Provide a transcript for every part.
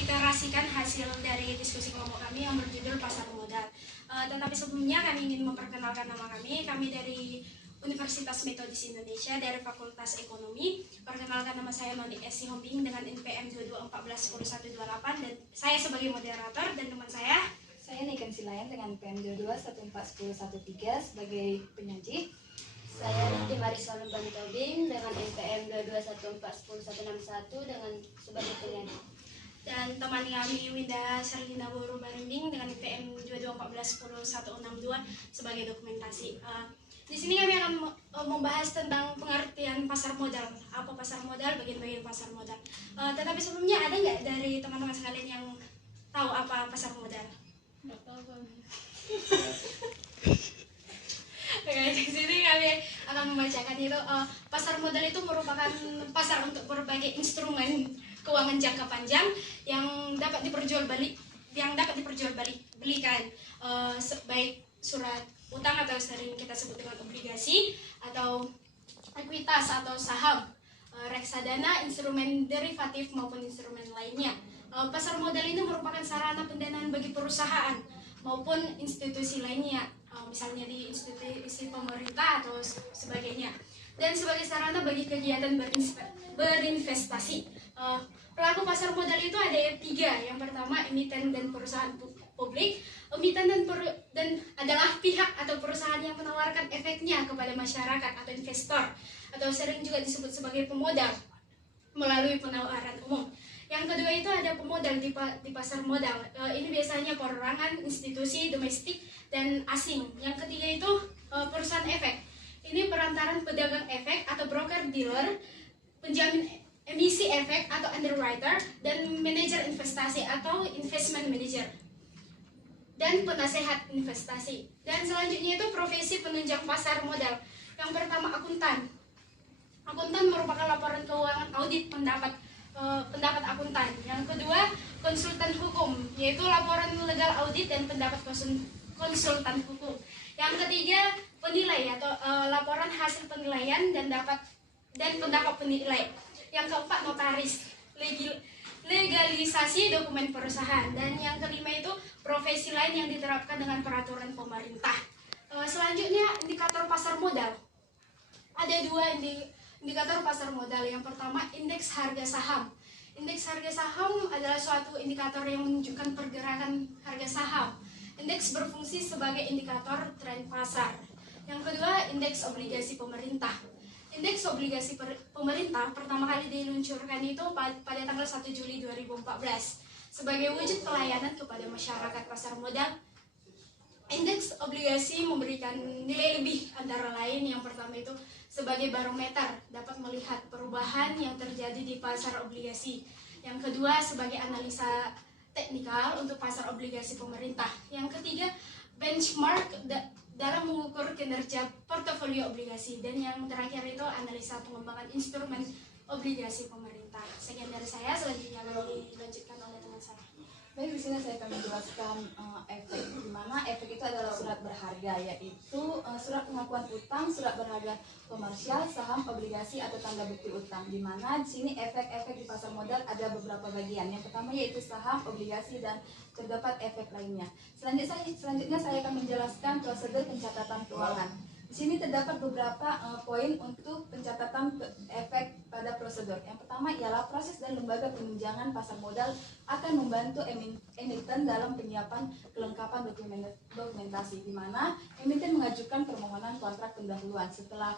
meliterasikan hasil dari diskusi kelompok kami yang berjudul Pasar Modal. Tetapi sebelumnya kami ingin memperkenalkan nama kami. Kami dari Universitas Metodis Indonesia dari Fakultas Ekonomi. Perkenalkan, nama saya Noni S. Sihombing dengan NPM 22141128 dan saya sebagai moderator, dan teman saya Niken Silayan dengan NPM 22141113 sebagai penyaji. Saya Niti Marisol Tobing dengan NPM 22141161 dengan sebagai penyaji. Dan teman kami Winda Serlina Boru Barimbing dengan NPM 22141162 sebagai dokumentasi. Di sini kami akan membahas tentang pengertian pasar modal. Apa pasar modal, bagian-bagian pasar modal. Tetapi sebelumnya, ada nggak dari teman-teman sekalian yang tahu apa pasar modal? Nggak tahu. Oke, di sini kami akan membacakan itu. Pasar modal itu merupakan pasar untuk berbagai instrumen keuangan jangka panjang yang dapat diperjualbelikan, baik surat utang atau sering kita sebut dengan obligasi, atau ekuitas atau saham, reksadana, instrumen derivatif maupun instrumen lainnya. Pasar modal ini merupakan sarana pendanaan bagi perusahaan maupun institusi lainnya, misalnya di institusi pemerintah atau sebagainya, dan sebagai sarana bagi kegiatan berinvestasi. Pelaku pasar modal itu ada tiga. Yang pertama, emiten dan perusahaan publik. Emiten dan adalah pihak atau perusahaan yang menawarkan efeknya kepada masyarakat atau investor, atau sering juga disebut sebagai pemodal melalui penawaran umum. Yang kedua itu ada pemodal di pasar modal. Ini biasanya perorangan, institusi, domestik, dan asing. Yang ketiga itu perusahaan efek. Ini perantaran pedagang efek atau broker dealer, penjamin emisi efek atau underwriter, dan manajer investasi atau investment manager, dan penasehat investasi. Dan selanjutnya itu profesi penunjang pasar modal. Yang pertama, akuntan. Akuntan merupakan laporan keuangan audit pendapat akuntan. Yang kedua, konsultan hukum, yaitu laporan legal audit dan pendapat konsultan hukum. Yang ketiga, penilai atau laporan hasil penilaian dan pendapat penilai. Yang keempat, notaris, legalisasi dokumen perusahaan. Dan yang kelima itu profesi lain yang diterapkan dengan peraturan pemerintah. Selanjutnya, indikator pasar modal. Ada dua indikator pasar modal. Yang pertama, indeks harga saham. Indeks harga saham adalah suatu indikator yang menunjukkan pergerakan harga saham. Indeks berfungsi sebagai indikator tren pasar. Yang kedua, indeks obligasi pemerintah. Indeks obligasi pemerintah pertama kali diluncurkan itu pada tanggal 1 Juli 2014 sebagai wujud pelayanan kepada masyarakat pasar modal. Indeks obligasi memberikan nilai lebih, antara lain yang pertama itu sebagai barometer, dapat melihat perubahan yang terjadi di pasar obligasi. Yang kedua, sebagai analisa teknikal untuk pasar obligasi pemerintah. Yang ketiga, benchmark dalam mengukur kinerja portofolio obligasi. Dan yang terakhir itu analisa pengembangan instrumen obligasi pemerintah. Sekian dari saya, selanjutnya dilanjutkan oleh teman saya. Baik, di sini saya akan menjelaskan efek, di mana efek itu adalah surat berharga, yaitu surat pengakuan utang, surat berharga komersial, saham, obligasi atau tanda bukti utang. Di mana di sini efek-efek di pasar modal ada beberapa bagian. Yang pertama yaitu saham, obligasi, dan terdapat efek lainnya. Selanjutnya saya akan menjelaskan prosedur pencatatan keuangan. Di sini terdapat beberapa poin untuk pencatatan efek pada prosedur. Yang pertama ialah proses dan lembaga penunjangan pasar modal akan membantu emiten dalam penyiapan kelengkapan dokumentasi, di mana emiten mengajukan permohonan kontrak pendahuluan. Setelah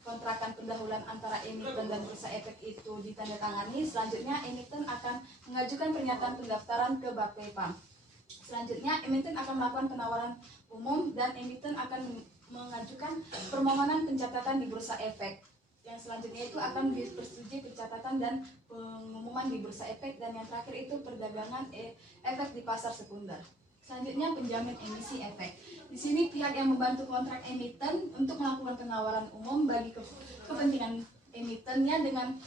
kontrakan pendahuluan antara emiten dan bursa efek itu ditandatangani, selanjutnya emiten akan mengajukan pernyataan pendaftaran ke Bapepam. Selanjutnya emiten akan melakukan penawaran umum dan emiten akan mengajukan permohonan pencatatan di bursa efek. Yang selanjutnya itu akan dipersetujui pencatatan dan pengumuman di bursa efek, dan yang terakhir itu perdagangan efek di pasar sekunder. Selanjutnya, penjamin emisi efek. Di sini pihak yang membantu kontrak emiten untuk melakukan penawaran umum bagi kepentingan emitennya dengan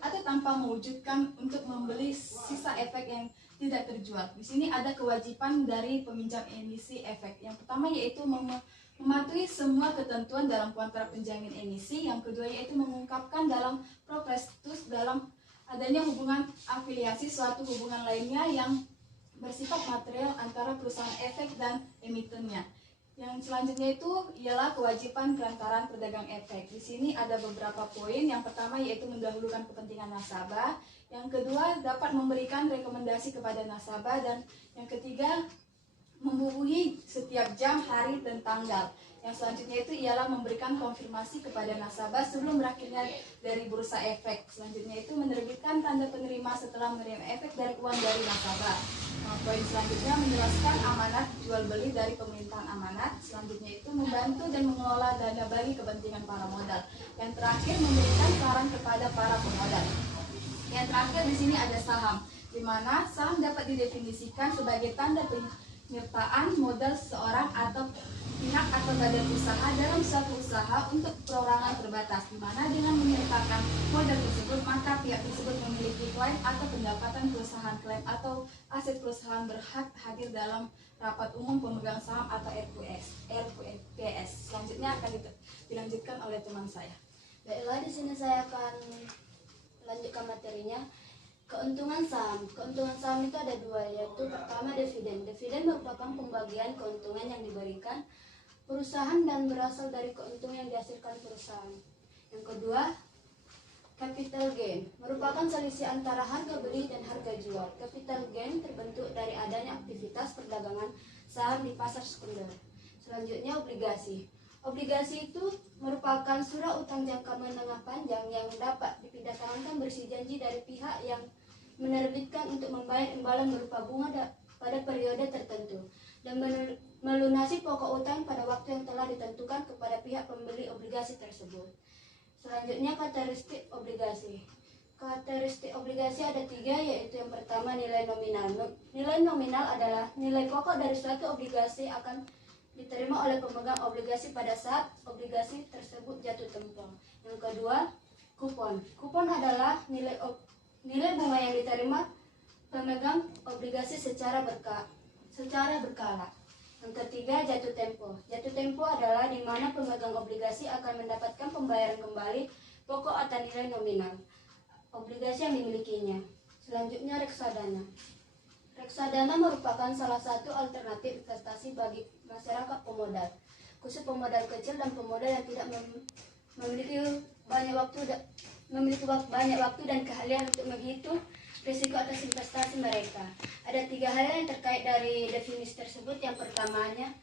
atau tanpa mewujudkan untuk membeli sisa efek yang tidak terjual. Di sini ada kewajiban dari peminjam emisi efek. Yang pertama yaitu mematuhi semua ketentuan dalam kontrak penjamin emisi. Yang kedua yaitu mengungkapkan dalam prospektus dalam adanya hubungan afiliasi mengkreasi suatu hubungan lainnya yang bersifat material antara perusahaan efek dan emitennya. Yang selanjutnya itu ialah kewajiban perantaran pedagang efek. Di sini ada beberapa poin. Yang pertama yaitu mendahulukan kepentingan nasabah. Yang kedua dapat memberikan rekomendasi kepada nasabah. Dan yang ketiga menghubungi setiap jam, hari, dan tanggal. Yang selanjutnya itu ialah memberikan konfirmasi kepada nasabah sebelum berakhirnya dari bursa efek. Selanjutnya itu menerbitkan tanda penerima setelah menerima efek dari uang dari nasabah. Poin selanjutnya menjelaskan amanat jual beli dari pemerintahan amanat. Selanjutnya itu membantu dan mengelola dana bagi kepentingan para modal. Yang terakhir memberikan saran kepada para pemodal. Yang terakhir di sini ada saham, di mana saham dapat didefinisikan sebagai tanda penyertaan modal seorang atau pihak atau badan usaha dalam suatu usaha untuk perorangan terbatas, di mana dengan menyertakan modal tersebut maka pihak tersebut memiliki klaim atau pendapatan perusahaan, klaim atau aset perusahaan berhak hadir dalam rapat umum pemegang saham atau RPS. Selanjutnya akan dilanjutkan oleh teman saya. Baiklah, di sini saya akan lanjutkan materinya. Keuntungan saham. Keuntungan saham itu ada dua, yaitu pertama dividen. Dividen merupakan pembagian keuntungan yang diberikan perusahaan dan berasal dari keuntungan yang dihasilkan perusahaan. Yang kedua, capital gain merupakan selisih antara harga beli dan harga jual. Capital gain terbentuk dari adanya aktivitas perdagangan saham di pasar sekunder. Selanjutnya obligasi. Obligasi itu merupakan surat utang jangka menengah panjang yang dapat dipidatakan bersih janji dari pihak yang menerbitkan untuk membayar imbalan berupa bunga pada periode tertentu dan melunasi pokok utang pada waktu yang telah ditentukan kepada pihak pembeli obligasi tersebut. Selanjutnya karakteristik obligasi. Karakteristik obligasi ada tiga, yaitu yang pertama nilai nominal. Nilai nominal adalah nilai pokok dari suatu obligasi akan diterima oleh pemegang obligasi pada saat obligasi tersebut jatuh tempo. Yang kedua, kupon. Kupon adalah nilai bunga yang diterima pemegang obligasi secara berkala. Yang ketiga, jatuh tempo. Jatuh tempo adalah di mana pemegang obligasi akan mendapatkan pembayaran kembali pokok atau nilai nominal obligasi yang dimilikinya. Selanjutnya, reksadana. Reksadana merupakan salah satu alternatif investasi bagi masyarakat pemodal, khusus pemodal kecil dan pemodal yang tidak memiliki banyak waktu dan keahlian untuk menghitung risiko atas investasi mereka. Ada tiga hal yang terkait dari definisi tersebut. Yang pertamanya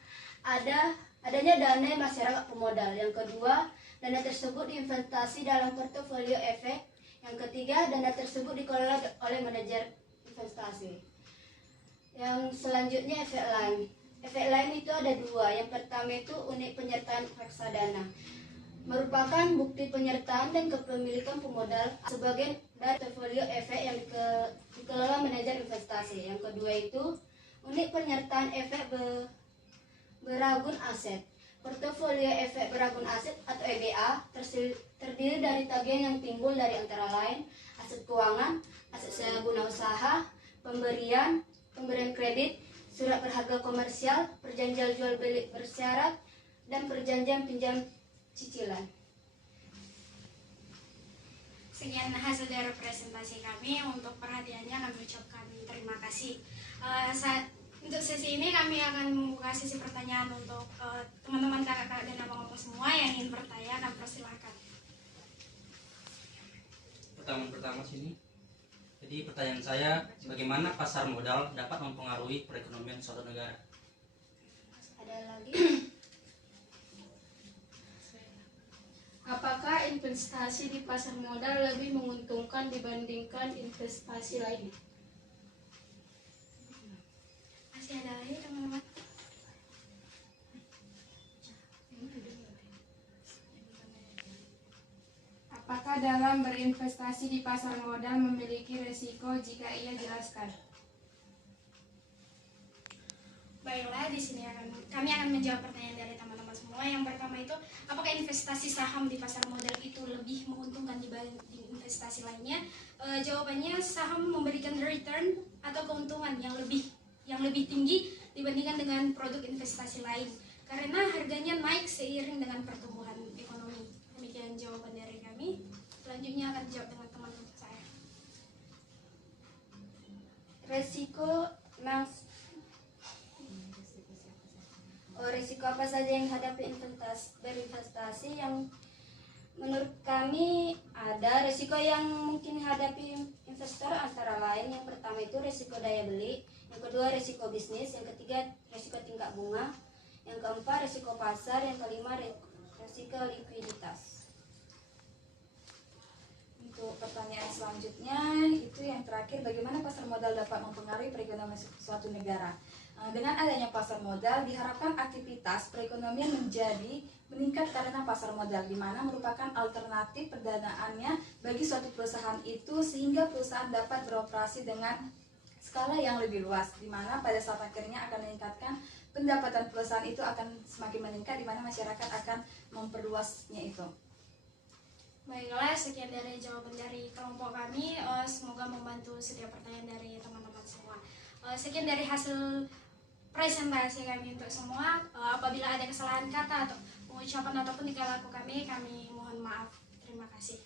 adanya dana masyarakat pemodal. Yang kedua, dana tersebut diinvestasi dalam portofolio efek. Yang ketiga, dana tersebut dikelola oleh manajer investasi. Yang selanjutnya efek lain. Efek lain itu ada dua. Yang pertama itu unit penyertaan reksadana, merupakan bukti penyertaan dan kepemilikan pemodal sebagian dari portofolio efek yang dikelola manajer investasi. Yang kedua itu unit penyertaan efek beragun aset. Portofolio efek beragun aset atau EBA terdiri dari tagihan yang timbul dari antara lain aset keuangan, aset guna usaha, pemberian kredit, surat berharga komersial, perjanjian jual beli bersyarat, dan perjanjian pinjam cicilan. Sekian hasil dari presentasi kami. Untuk perhatiannya kami ucapkan terima kasih. Untuk sesi ini kami akan membuka sesi pertanyaan untuk teman-teman kakak-kakak dan abang-abang semua yang ingin bertanya. Kami persilahkan. Pertama sini. Jadi pertanyaan saya, bagaimana pasar modal dapat mempengaruhi perekonomian suatu negara? Ada lagi? Apakah investasi di pasar modal lebih menguntungkan dibandingkan investasi lainnya? Masih ada lagi teman-teman? Apakah dalam berinvestasi di pasar modal memiliki resiko? Jika iya, jelaskan. Baiklah, di sini kami akan menjawab pertanyaan dari teman-teman semua. Yang pertama itu, apakah investasi saham di pasar modal itu lebih menguntungkan dibanding investasi lainnya? Jawabannya, saham memberikan return atau keuntungan yang lebih tinggi dibandingkan dengan produk investasi lain, karena harganya naik seiring dengan pertumbuhan ekonomi. Demikian jawaban dari kami. Selanjutnya akan dijawab dengan teman-teman saya. Resiko memang resiko apa saja yang dihadapi berinvestasi? Yang menurut kami ada resiko yang mungkin dihadapi investor, antara lain yang pertama itu resiko daya beli, yang kedua resiko bisnis, yang ketiga resiko tingkat bunga, yang keempat resiko pasar, yang kelima resiko likuiditas. Untuk pertanyaan selanjutnya itu yang terakhir, bagaimana pasar modal dapat mempengaruhi perekonomian suatu negara? Dengan adanya pasar modal diharapkan aktivitas perekonomian menjadi meningkat karena pasar modal, di mana merupakan alternatif perdanaannya bagi suatu perusahaan itu, sehingga perusahaan dapat beroperasi dengan skala yang lebih luas, di mana pada saat akhirnya akan meningkatkan pendapatan perusahaan itu akan semakin meningkat, di mana masyarakat akan memperluasnya itu. Baiklah, sekian dari jawaban dari kelompok kami. Semoga membantu setiap pertanyaan dari teman-teman semua. Sekian dari hasil presentasi kami untuk semua. Apabila ada kesalahan kata atau pengucapan ataupun tingkah laku kami mohon maaf. Terima kasih.